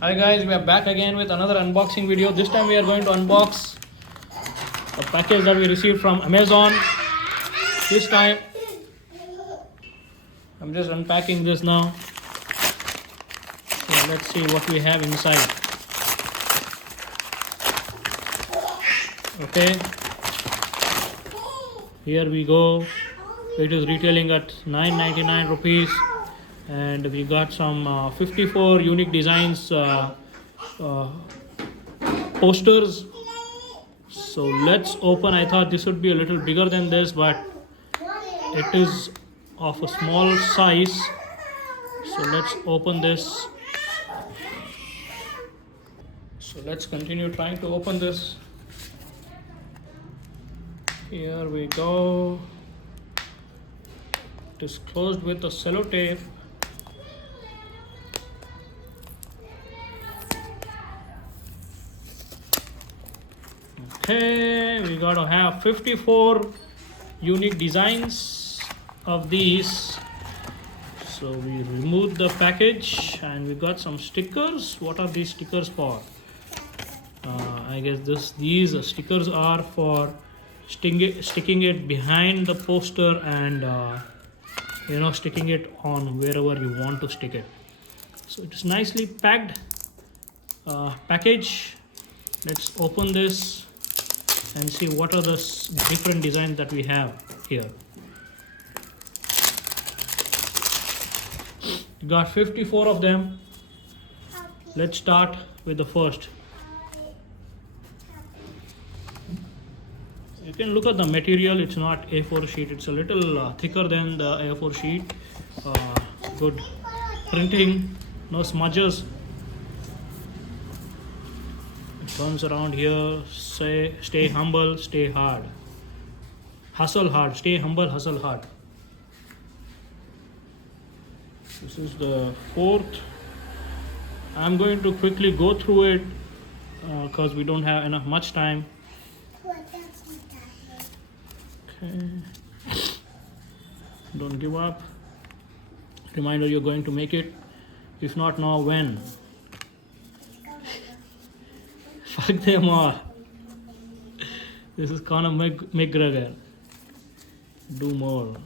Hi guys, we are back again with another unboxing video. This time we are going to unbox a package that we received from Amazon. This time I'm just unpacking this now. So let's see what we have inside. Okay, here we go. It is retailing at 9.99 rupees. And we got some 54 unique designs posters. So let's open. I thought this would be a little bigger than this, but it is of a small size. So let's open this. So let's continue trying to open this. Here we go. It is closed with a sellotape. Okay, we gotta have 54 unique designs of these. So we removed the package and we got some stickers. What are these stickers for? I guess these stickers are for sticking it behind the poster and sticking it on wherever you want to stick it. So it is nicely packed package. Let's open this and see what are the different designs that we have here. We got 54 of them. Let's start with the first. You can look at the material. It's not A4 sheet. It's a little thicker than the A4 sheet. Good printing, no smudges. Turns around here. Stay humble, stay hard. Hustle hard. Stay humble, hustle hard. This is the fourth. I'm going to quickly go through it because we don't have much time. Okay. Don't give up. Reminder, you're going to make it. If not now, when? Fuck them all. This is Conor McGregor. Do more.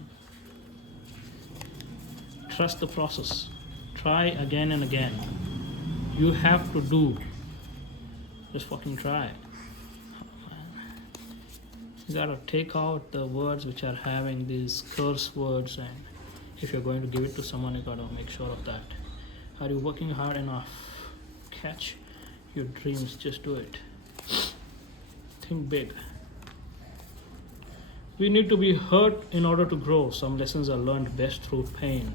Trust the process. Try again and again. You have to do. Just fucking try. You gotta take out the words which are having these curse words, and if you're going to give it to someone, you gotta make sure of that. Are you working hard enough? Catch your dreams, just do it. Think big. We need to be hurt in order to grow. Some lessons are learned best through pain.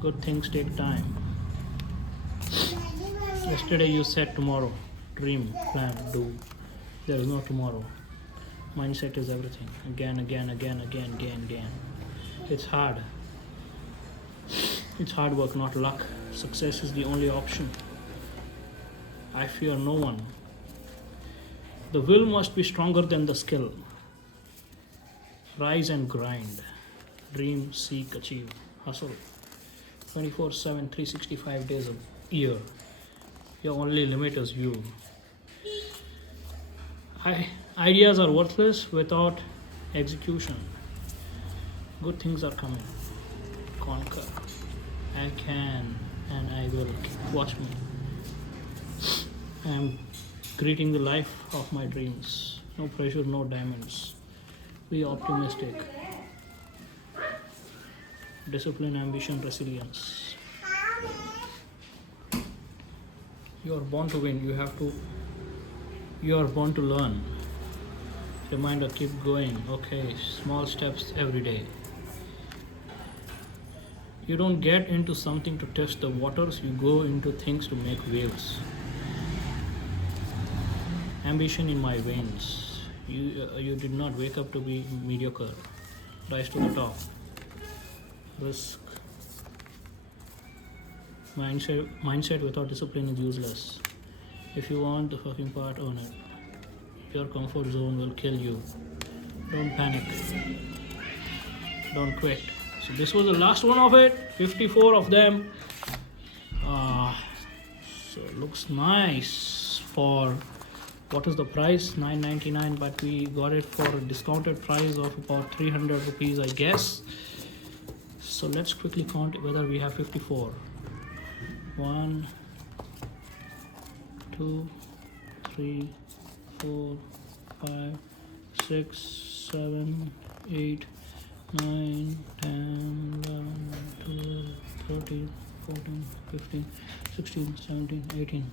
Good things take time. Yesterday you said tomorrow. Dream, plan, do. There is no tomorrow. Mindset is everything. Again. It's hard. It's hard work, not luck. Success is the only option. I fear no one. The will must be stronger than the skill. Rise and grind. Dream, seek, achieve. Hustle. 24/7, 365 days a year. Your only limit is you. Ideas are worthless without execution. Good things are coming. Conquer. I can and I will. Watch me. I am creating the life of my dreams. No pressure, no diamonds. Be optimistic. Discipline, ambition, resilience. You are born to win. You are born to learn. Reminder, keep going. Okay, small steps every day. You don't get into something to test the waters. You go into things to make waves. Ambition in my veins. You did not wake up to be mediocre. Rise to the top. Risk. Mindset without discipline is useless. If you want the fucking part, own it. Your comfort zone will kill you. Don't panic. Don't quit. So this was the last one of it. 54 of them. So looks nice. For what is the price? $9.99, but we got it for a discounted price of about 300 rupees, I guess. So let's quickly count whether we have 54. 1, 2, 3, 4, 5, 6, 7, 8, 9, 10, 11, 12, 13, 14, 15, 16, 17, 18,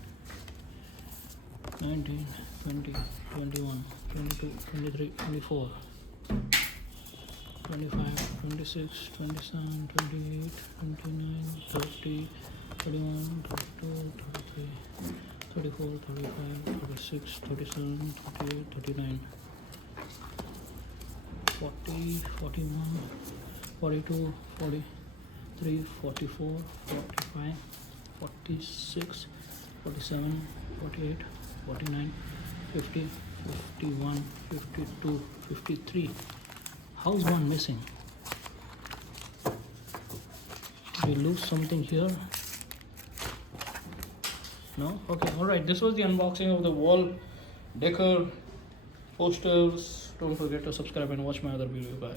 19, 20, 21, 22, 23, 24, 25, 26, 27, 28, 29, 30, 31, 32, 33, 34, 35, 36, 37, 38, 39, 40, 41, 42, 43, 44, 45, 46, 47, 48, 49, 50, 51, 52, 53. How's one missing? Did we lose something here? No? Okay, alright. This was the unboxing of the wall decor posters. Don't forget to subscribe and watch my other video. Bye.